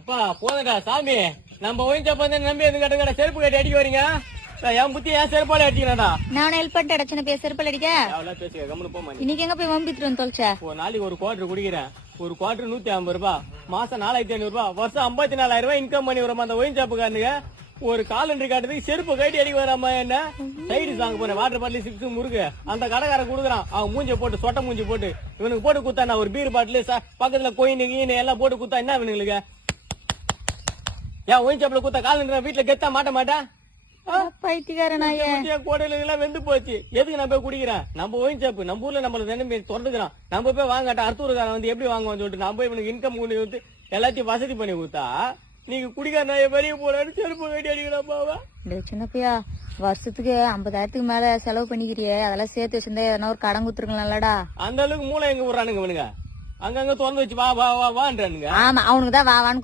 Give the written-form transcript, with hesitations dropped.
அப்பா போதடா சாமி, நம்ம ஒயின்சா வந்து நம்பி எது கட்ட செருப்பு கட்டி அடிக்க வரீங்க. என் புத்தி ஏன் செருப்பால அடிக்கிறா? நான் ஹெல்ப் பண்ணிட்டு அடிச்சன பேர் செருப்பால அடிக்க. அவ்வளவு பேசுங்க, கம்முனு போமா. இன்னைக்கு எங்க போய் வம்பிட்டு வந்து தொலைச்ச? ஒரு நாளைக்கு ஒரு குவார்டர் குடிக்கிறேன். ஒரு குவார்டர் 150 ரூபாய், மாசம் 4500 ரூபாய், வருஷம் 54,000 ரூபாய் இன்கம் பண்ணி வரோம். அந்த ஒயின் ஷாப்புக்காரனுங்க ஒரு காலண்டரி காட்டுறதுக்கு செருப்பு கட்டி அடிக்க வராம என்ன சைடு வாங்க போறேன். வாட்டர் பாட்டில் சிப்ஸ் முறுக்கு அந்த கடைக்காரன் குடுக்குறான். அவன் மூஞ்ச போட்டு சொட்ட மூஞ்சி போட்டு இவனுக்கு போட்டு குத்தா, நான் ஒரு பீர் பாட்டில் பக்கத்துல கோயின் கீனு எல்லாம் போட்டு குத்தா என்ன இவனுங்களுக்கு? ஏன் ஒயின் ஷாப்ல குத்தா காலண்டர் வீட்டுல கெத்தா மாட்ட மாட்டேன். பைத்தியக்காரனாயே கோடையில எல்லாம் வெந்து போச்சு. எதுக்கு நான் போய் குடிக்கிறேன்? நம்ம ஒயின் ஷாப் நம்ம ஊர்ல நம்மள திறந்துக்கிறான். நம்ம போய் வாங்கட்டா அர்த்தூர்காரன் வந்து எப்படி வாங்குவான்னு சொல்லிட்டு நான் போய் இவனுக்கு இன்கம் கொண்டு வந்து எல்லாத்தையும் வசதி பண்ணி கொடுத்தா நீங்க குடிக்கார நாய பெரிய போறாரு செருப்பு கட்டி அடிக்கிறான் பாவா. சின்ன பையா, வருஷத்துக்கு 50,000 மேல செலவு பண்ணிக்கிறியே, அதெல்லாம் சேர்த்து வச்சிருந்தா எதனா ஒரு கடன் குடுத்துருக்கலாம்லடா. அந்த அளவுக்கு மூளை எங்க விடுறானுங்க இவனுங்க? அங்கங்க திறந்து வச்சு வா வா வா வான்றானுங்க. ஆமா, அவனுக்கு தான் வாவான்னு